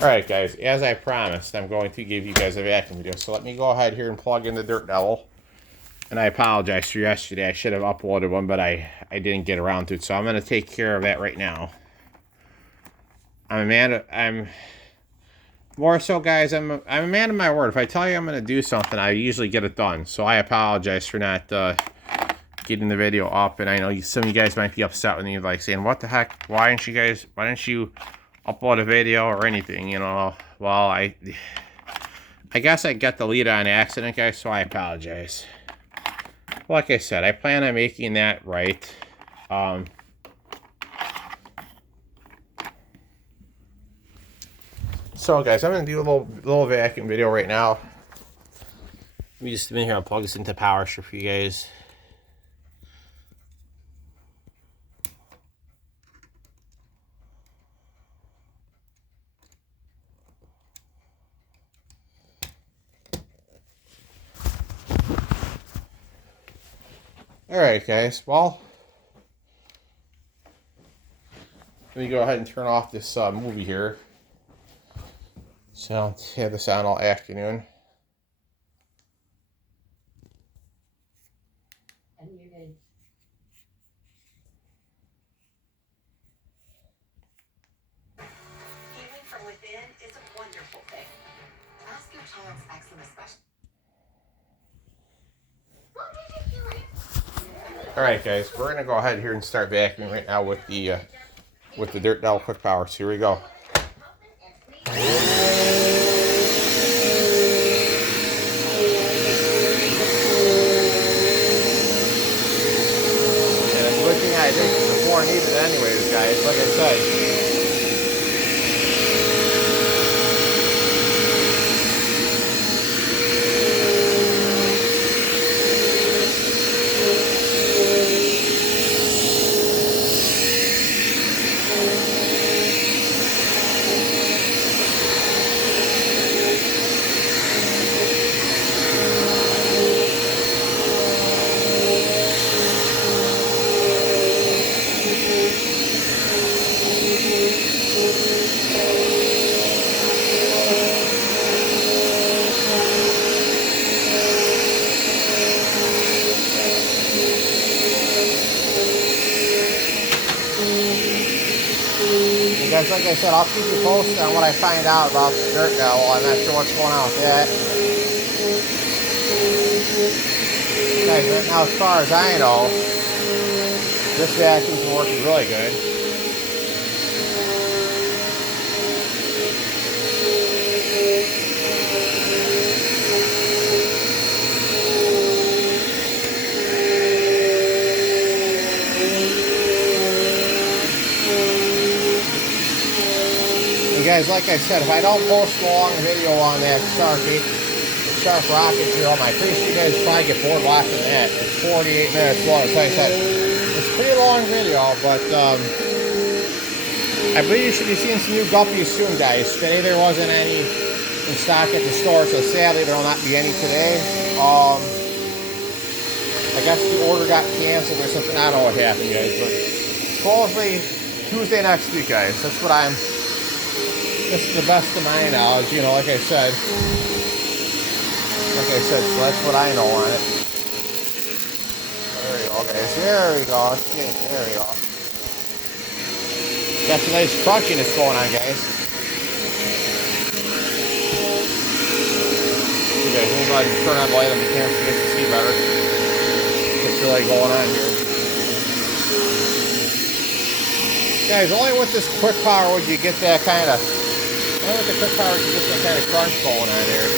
Alright guys, as I promised, I'm going to give you guys a vacuum video. So let me go ahead here and plug in the Dirt Devil. And I apologize for yesterday. I should have uploaded one, but I didn't get around to it. So I'm going to take care of that right now. I'm more so, guys, I'm a man of my word. If I tell you I'm going to do something, I usually get it done. So I apologize for not getting the video up. And I know some of you guys might be upset with me, like saying, what the heck? Why didn't you upload a video or anything, you know? Well, I guess I got the lead on accident, guys, so I apologize. Like I said, I plan on making that right. So, guys, I'm going to do a little vacuum video right now. Let me just in here, I'll plug this into power strip for you guys. Alright, guys, well, let me go ahead and turn off this movie here. So I don't have this on all afternoon. And you're good. Healing from within is a wonderful thing. Ask your child's eczema specialist. Alright, guys, we're going to go ahead here and start vacuuming right now with the Dirt Devil Quick Power. So here we go. I think it's more needed anyways, guys, like I said. Guys, like I said, I'll keep you posted on what I find out about the Dirt Devil. I'm not sure what's going on with that. Guys, right now, as far as I know, this vacuum's working really good. Guys, like I said, if I don't post a long video on that Shark Rocket Drill, I'm pretty sure you guys probably get bored watching that. It's 48 minutes long. So like I said, it's a pretty long video, but I believe you should be seeing some new guppies soon, guys. Today there wasn't any in stock at the store, so sadly there will not be any today. I guess the order got canceled or something. I don't know what happened, guys, but supposedly Tuesday next week, guys. That's what I'm... This is the best of my knowledge, you know, like I said, so that's what I know on it. There we go, guys, there we go, there we go. Got some nice crunchiness going on, guys. You guys, let me go ahead and turn on the light on the camera so you guys can see better. What's really going on here. Guys, only with this quick power would you get that kind of... Only with the quick power you get that kind of crunch going on there.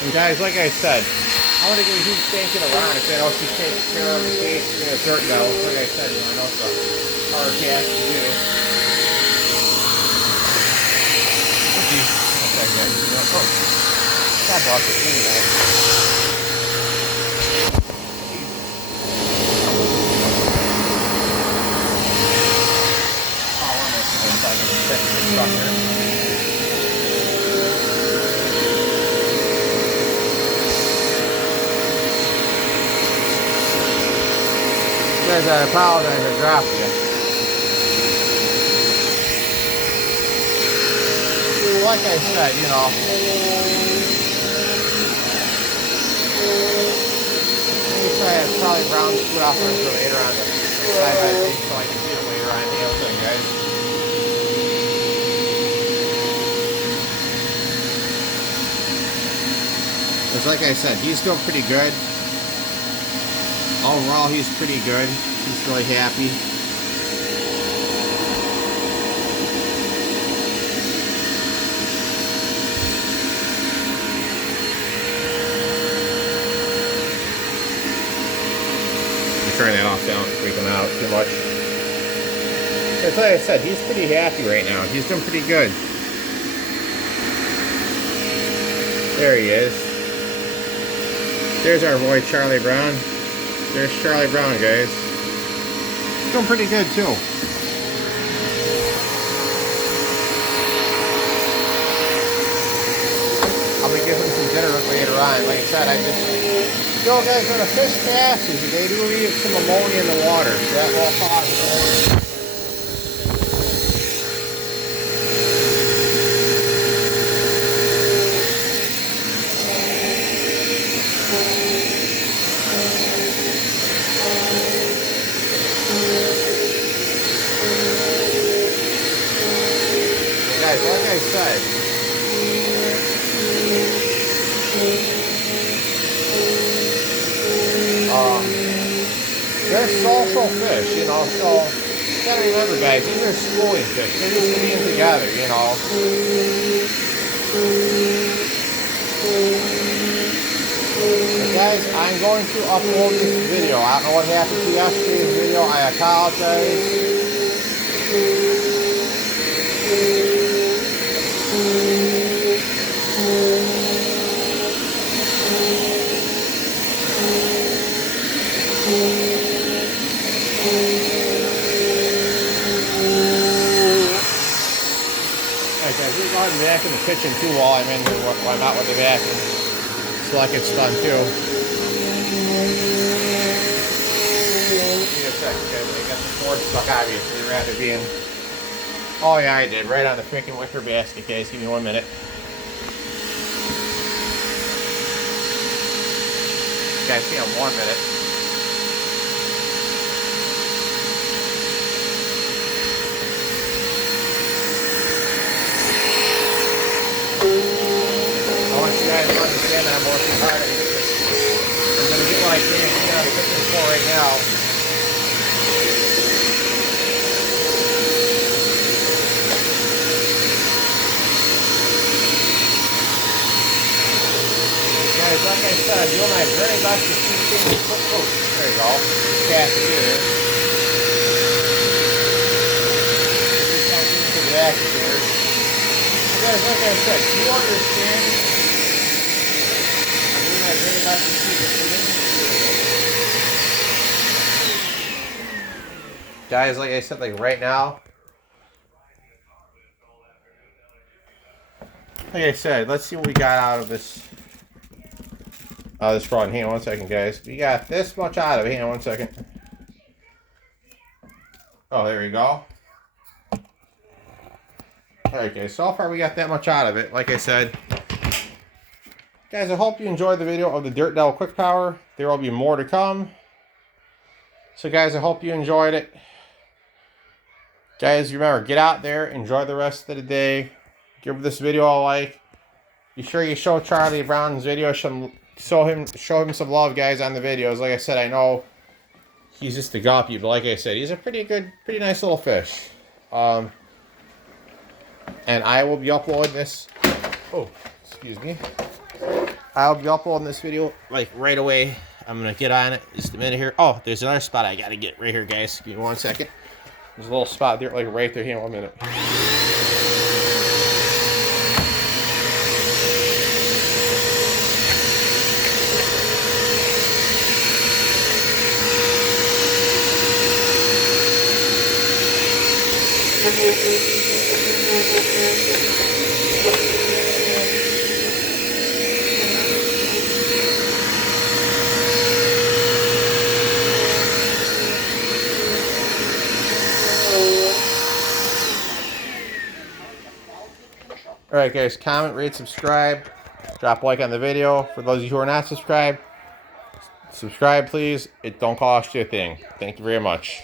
And guys, like I said, I want to give a huge thank you to Ron. I know she's taking care of the case in a Dirt Devil. Like I said, you know, I know it's a hard task to do. God bless it, anyway. guys, I apologize for dropping you. Like I said, you know, maybe try to probably brown scoot off for later on the side by side so I can see it later on. Hey, what's up, guys? It's like I said, he's still pretty good. Overall, he's pretty good. He's really happy. Turn that off, don't freak him out too much. It's like I said, he's pretty happy right now. He's doing pretty good. There he is. There's our boy Charlie Brown. There's Charlie Brown, guys. He's doing pretty good too. I'll be giving him some dinner later on. Like I said, I just... You know, guys, when a fish passes, they do leave some ammonia in the water. So that will cause the guys, like I said, they're social fish, you know, so you gotta remember, guys, these are schooling fish. They're just swimming together, you know. But guys, I'm going to upload this video. I don't know what happened to yesterday's video. I apologize. I'm back in the kitchen too while I'm in there, while I'm out with the vacuum, so like it's done too. Give me a second, guys. I got the cord stuck obviously rather being. Oh yeah, I did right on the freaking wicker basket, guys. Give me 1 minute. Guys, give me 1 minute. Understand that I'm working hard at this. I'm going to get what I can on the kitchen floor right now. Guys, like I said, I'm doing my very best to keep things quick. Oh, there you go. Cast it here. Just kind of into the action here. Guys, like I said, do you understand? Guys, like I said, like right now, like I said, let's see what we got out of this run. Hang on 1 second, guys. We got this much out of it. Hang on 1 second. Oh, there we go. Okay, so far we got that much out of it. Like I said, guys, I hope you enjoyed the video of the Dirt Devil Quick Power. There will be more to come. So, guys, I hope you enjoyed it. Guys, remember, get out there, enjoy the rest of the day. Give this video a like. Be sure you show Charlie Brown's video. Show him some love, guys, on the videos. Like I said, I know he's just a guppy, but like I said, he's a pretty nice little fish. And I will be uploading this. Oh, excuse me. I'll be uploading this video like right away. I'm gonna get on it just a minute here. Oh, there's another spot I gotta get right here, guys. Give me 1 second. There's a little spot there, like right there. Here, 1 minute. Alright guys, comment, rate, subscribe. Drop a like on the video. For those of you who are not subscribed, subscribe please. It don't cost you a thing. Thank you very much.